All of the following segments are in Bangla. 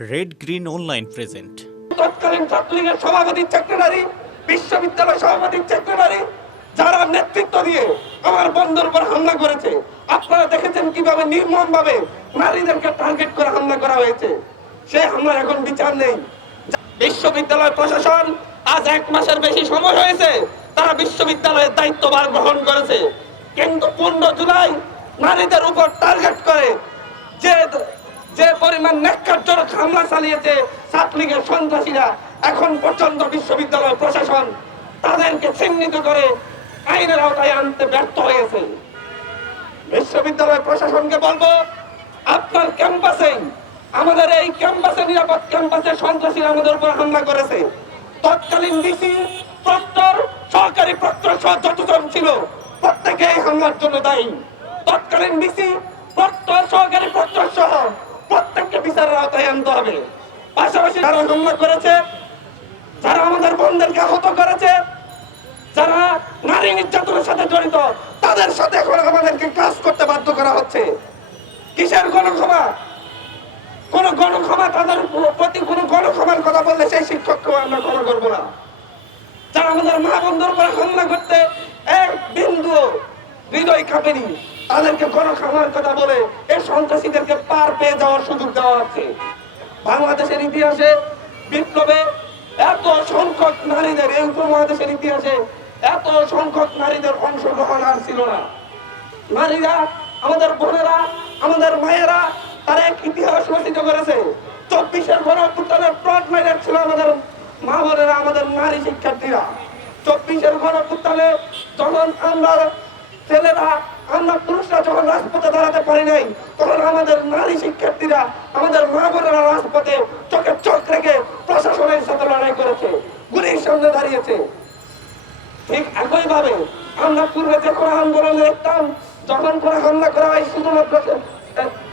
রেড গ্রিন অনলাইন প্রেজেন্ট তৎকালীন ছাত্রলীগের সভাপতি সেক্রেটারি বিশ্ববিদ্যালয় সভাপতি সেক্রেটারি যারা নেতৃত্ব দিয়ে আমার বন্ধুর উপর হামলা করেছে। আপনারা দেখেছেন কীভাবে নির্মম ভাবে নারীদেরকে টার্গেট করে হামলা করা হয়েছে। সেই হামলার এখন বিচার নেই। বিশ্ববিদ্যালয় প্রশাসন আজ এক মাসের বেশি সময় হয়েছে তারা বিশ্ববিদ্যালয়ের দায়িত্বভার গ্রহণ করেছে। কিন্তু পনেরো জুলাই নারীদের উপর টার্গেট করে যে যে পরিমাণ ন্যাক্কারজনক হামলা চালিয়েছে, ছাত্রলীগের সন্ত্রাসীরা এখন পর্যন্ত বিশ্ববিদ্যালয় প্রশাসন তাদেরকে চিহ্নিত করে আইনের আওতায় আনতে ব্যর্থ হয়েছে। বিশ্ববিদ্যালয় প্রশাসনকে বলব, আপনার ক্যাম্পাসে আমাদের এই ক্যাম্পাসে, নিরাপদ ক্যাম্পাসে সন্ত্রাসীরা আমাদের উপর হামলা করেছে। তৎকালীন ডিসি প্রক্টর, সহকারী প্রক্টর সহ যতজন ছিল প্রত্যেকে হামলার জন্য দায়ী। তৎকালীন ডিসি প্রক্টর, সহকারী প্রক্টর সহ প্রত্যেককে বিচারের আওতায় আনতে হবে পাশাপাশি যারা হামলা করেছে, যারা আমাদের বোনদেরকে আহত করেছে, যারা নারী নির্যাতনের সাথে জড়িত, তাদের সাথে এখন আমাদেরকে কাজ করতে বাধ্য করা হচ্ছে। কিসের গণক্ষমা কোন গণক্ষমা তাদের প্রতি কোন গণক্ষমার কথা বললে সেই শিক্ষককেও আমরা ক্ষমা করব না। যারা আমাদের মা বন্ধুর উপরে হামলা করতে এক বিন্দু হৃদয় কাঁপেনি, তাদেরকে গণক্ষমার কথা বলে এই সন্ত্রাসীদেরকে পার পেয়ে যাওয়ার সুযোগ দেওয়া হচ্ছে। বাংলাদেশের ইতিহাসে বিপ্লবে এত সংখ্যক নারীদের, এই উপমহাদেশের ইতিহাসে এত সংখ্যক নারীদের অংশগ্রহণ আর ছিল না। নারীরা, আমাদের বোনেরা, আমাদের মায়েরা, তারা এক ইতিহাস রচিত করেছে। চব্বিশের গণ অভ্যুত্থানের ফ্রন্ট লাইনের ছিল আমাদের মা বোনেরা, আমাদের নারী শিক্ষার্থীরা। চব্বিশের গণ অভ্যুত্থানে যখন আমরা ছেলেরা, আমরা যখন রাজপথে দাঁড়াতে পারি নাই, তখন আমাদের নারী শিক্ষার্থীরা, আমাদের মা বোনেরা রাজপথে চোখে চোখ রেখে প্রশাসনের সাথে লড়াই করেছে, গুলির সামনে দাঁড়িয়েছে। ঠিক একই ভাবে আমরা পূর্বে যে কোনো আন্দোলনে দেখতাম, যখন কোনো হামলা করা হয়, শুধুমাত্র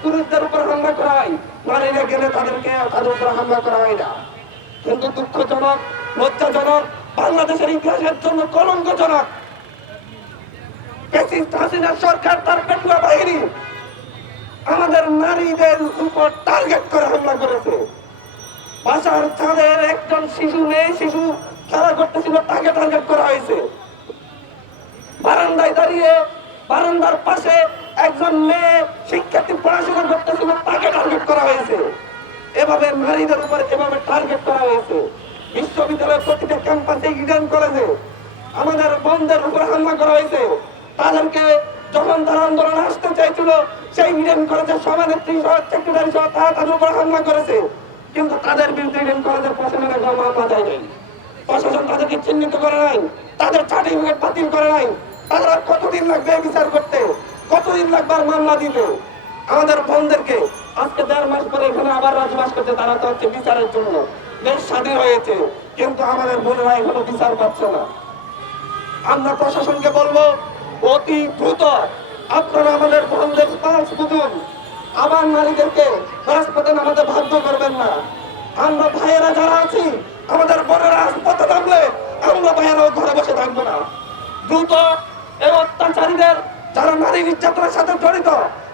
পুরুষদের উপর হামলা করা হয় নারীরা গেলে তাদেরকে তাদের উপর হামলা করা হয় না। কিন্তু দুঃখজনক, লজ্জাজনক, বাংলাদেশের ইতিহাসের জন্য কলঙ্কজনক সরকার তার পেটুয়া বাহিনী আমাদের নারীদের উপর টার্গেট করে হামলা করেছে। বাসার ছাদের একজন শিশু, মেয়ে শিশু খেলা করতেছিল, তাকে টার্গেট করা হয়েছে। বারান্দায় দাঁড়িয়ে বারান্দার পাশে একজন মেয়ে শিক্ষার্থী পড়াশোনা করতেছিল, তাকে টার্গেট করা হয়েছে। এভাবে নারীদের উপর এভাবে টার্গেট করা হয়েছে। বিশ্ববিদ্যালয়ের প্রতিটা ক্যাম্পাসে ইডেন কলেজে আমাদের বন্ধের উপর হামলা করা হয়েছে। তাদেরকে যখন তারা আন্দোলন আসতে চাইছিল, সেই ইডেন কলেজের সভানেত্রী সহ সেক্রেটারি সহ তারা তাদের উপর হামলা করেছে। কিন্তু তাদের বিরুদ্ধে ইডেন কলেজের প্রশাসনের কোনো মামলা দেয় নাই প্রশাসন তাদেরকে চিহ্নিত করে নাই, তাদের সার্টিফিকেট বাতিল করে নাই। আর কতদিন লাগবে বিচার করতে? কতদিন লাগবে আর মামলা দিতে? আমাদের বোনদেরকে আজকে দেড় মাস পরে এখানে আবার রাজবাস করতে তারা তো হচ্ছে বিচারের জন্য। দেশ স্বাধীন হয়েছে, কিন্তু আমাদের বোনেরা এখনও বিচার পাচ্ছে না। আমরা প্রশাসনকে বলব অতি দ্রুত আপনারা আমাদের বোনদের পাঁচ বুঝুন আবার নারীদেরকে রাজপথে নামাতে বাধ্য করবেন না। আমরা ভাইয়েরা যারা আছি, আমাদের বোনেরা রাজপথে নামলে আমরা ভাইয়েরাও ঘরে বসে থাকব না। দ্রুত এই অত্যাচারীদের যারা নারী নির্যাতনের সাথে জড়িত,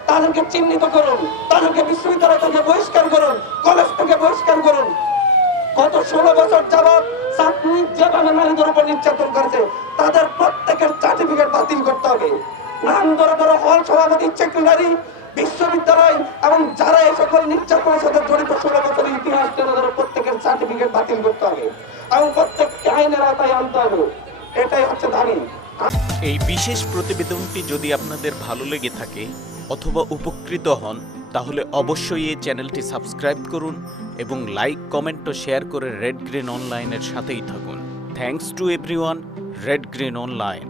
তাদেরকে চিহ্নিত করুন। তাদেরকে বিশ্ববিদ্যালয় থেকে বহিষ্কার করুন, কলেজ থেকে বহিষ্কার করুন। গত ষোলো বছর যাবৎ যেভাবে নারীদের উপর নির্যাতন করেছে, তাদের প্রত্যেকের নাম ধরে ধরে হল সভাপতি সেক্রেটারি বিশ্ববিদ্যালয় এবং যারা এই সকল নির্যাতনের সাথে জড়িত ষোলো বছরের ইতিহাস ধরে প্রত্যেকের সার্টিফিকেট বাতিল করতে হবে এবং প্রত্যেককে আইনের আওতায় আনতে হবে। এটাই হচ্ছে দাবি এই বিশেষ প্রতিবেদনটি যদি আপনাদের ভালো লেগে থাকে অথবা উপকৃত হন, তাহলে অবশ্যই এই চ্যানেলটি সাবস্ক্রাইব করুন এবং লাইক, কমেন্ট ও শেয়ার করে রেড গ্রিন অনলাইনের সাথেই থাকুন। Thanks to everyone red green online